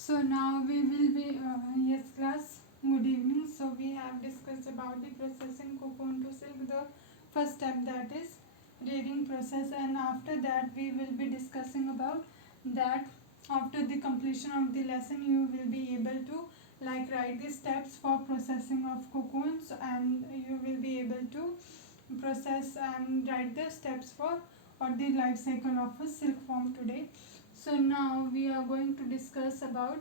So now we will be yes class. Good evening. So we have discussed about the processing cocoon to silk. The first step, that is rearing process, and after that we will be discussing about that. After the completion of the lesson, you will be able to write the steps for processing of cocoons, and you will be able to process and write the steps for or the life cycle of a silkworm today. So now we are going to discuss about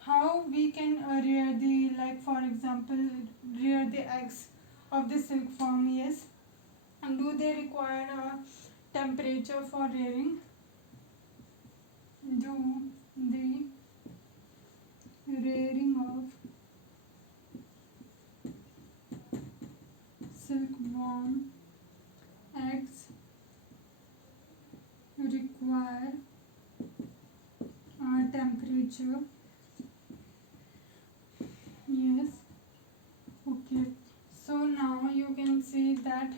how we can rear the, like for example, rear the eggs of the silkworm. Yes, and do they require a temperature for rearing? Do the rearing of silkworm eggs require a temperature? Yes. Okay. So now you can see that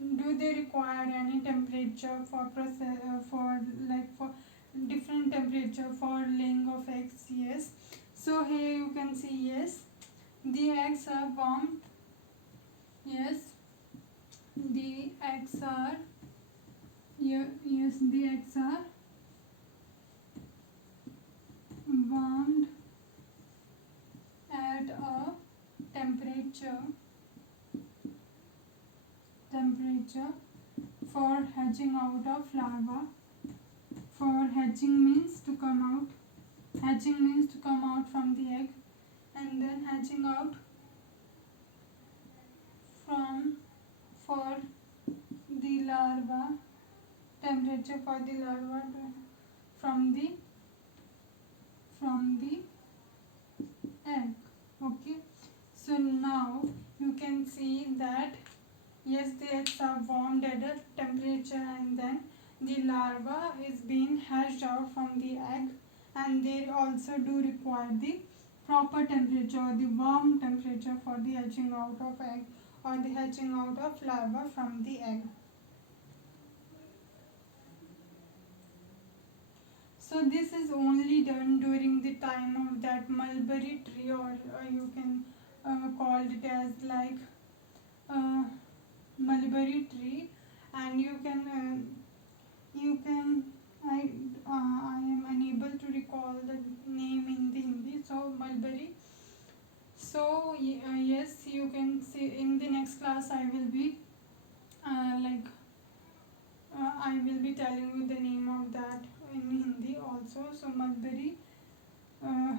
do they require any temperature for process for for different temperature for laying of eggs? Yes. So here you can see, yes, the eggs are warmed. Yes, the eggs are, yes, the eggs are warmed at a temperature temperature for hatching out of larva. For hatching means to come out. Hatching means to come out from the egg, and then hatching out from for the larva, temperature for the larva from the egg. Okay. So now you can see that, yes, the eggs are warmed at a temperature, and then the larva is being hatched out from the egg, and they also do require the proper temperature, the warm temperature for the hatching out of egg or the hatching out of larva from the egg. So this is only done during the time of that mulberry tree, or you can call it as uh, mulberry tree, and you can I am unable to recall the name in the Hindi. So mulberry. So yes, you can see in the next class I will be like I will be telling you the name of that in Hindi also. So mulberry. Uh,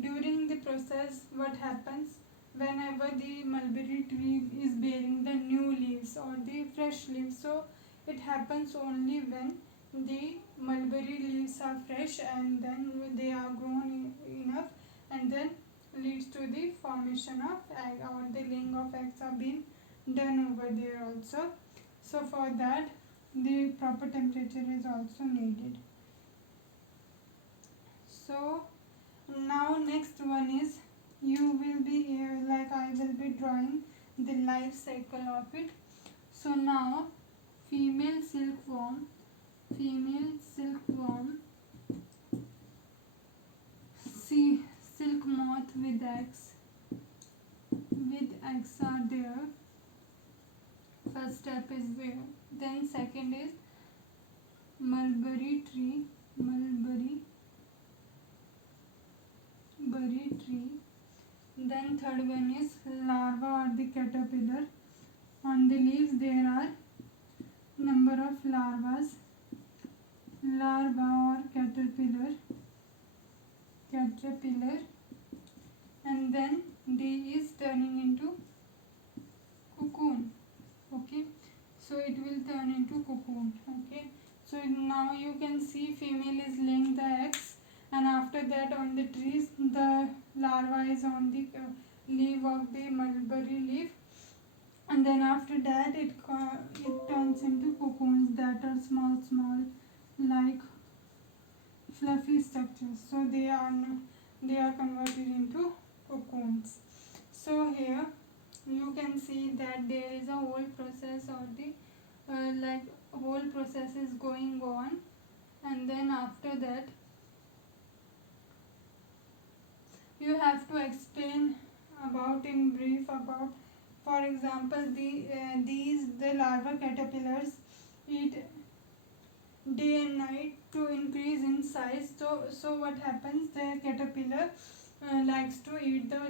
During the process, what happens whenever the mulberry tree is bearing the new leaves or the fresh leaves? So it happens only when the mulberry leaves are fresh, and then they are grown enough, and then leads to the formation of egg, or the laying of eggs are being done over there also. So for that, the proper temperature is also needed. So now next one is, you will be I will be drawing the life cycle of it. So now female silkworm, female silkworm, see, silk moth with eggs are there. First step is there. Then second is mulberry tree, mulberry tree. Then third one is larva or the caterpillar. On the leaves there are number of larvas, larva or caterpillar, and then D is turning into cocoon. Okay, so it will turn into cocoon. Okay, so now you can see female is laying the eggs, and after that on the trees the larva is on the leaf of the mulberry leaf, and then after that it turns into cocoons that are small like fluffy structures. So they are converted into cocoons. So here you can see that there is a whole process, or the whole process is going on, and then after that have to explain about in brief about, for example, the larva caterpillars eat day and night to increase in size. So what happens, the caterpillar likes to eat the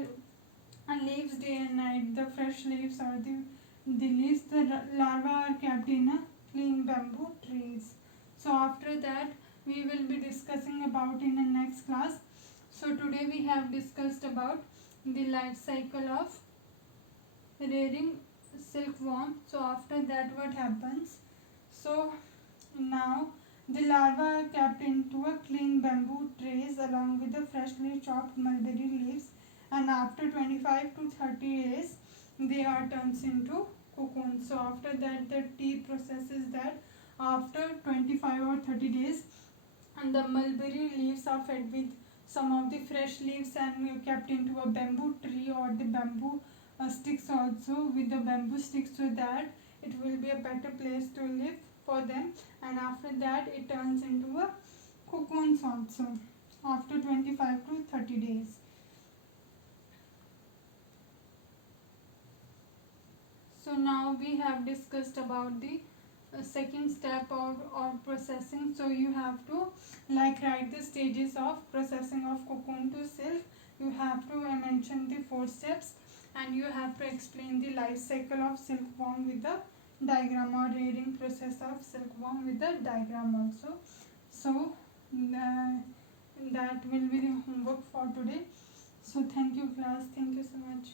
leaves day and night, the fresh leaves or the leaves. The larvae are kept in a clean bamboo trees. So after that we will be discussing about in the next class. So today we have discussed about the life cycle of rearing silkworm. So after that what happens, so now the larvae are kept into a clean bamboo trays along with the freshly chopped mulberry leaves, and after 25 to 30 days they are turned into cocoon. So after that the tea process is that after 25 or 30 days, and the mulberry leaves are fed with some of the fresh leaves and kept into a bamboo tree or the bamboo sticks also, with the bamboo sticks, so that it will be a better place to live for them. And after that it turns into a cocoons also after 25 to 30 days. So now we have discussed about the second step of processing. So you have to like write the stages of processing of cocoon to silk. You have to mention the 4 steps, and you have to explain the life cycle of silkworm with the diagram, or rearing process of silkworm with the diagram also. So that will be the homework for today. So thank you class, thank you so much.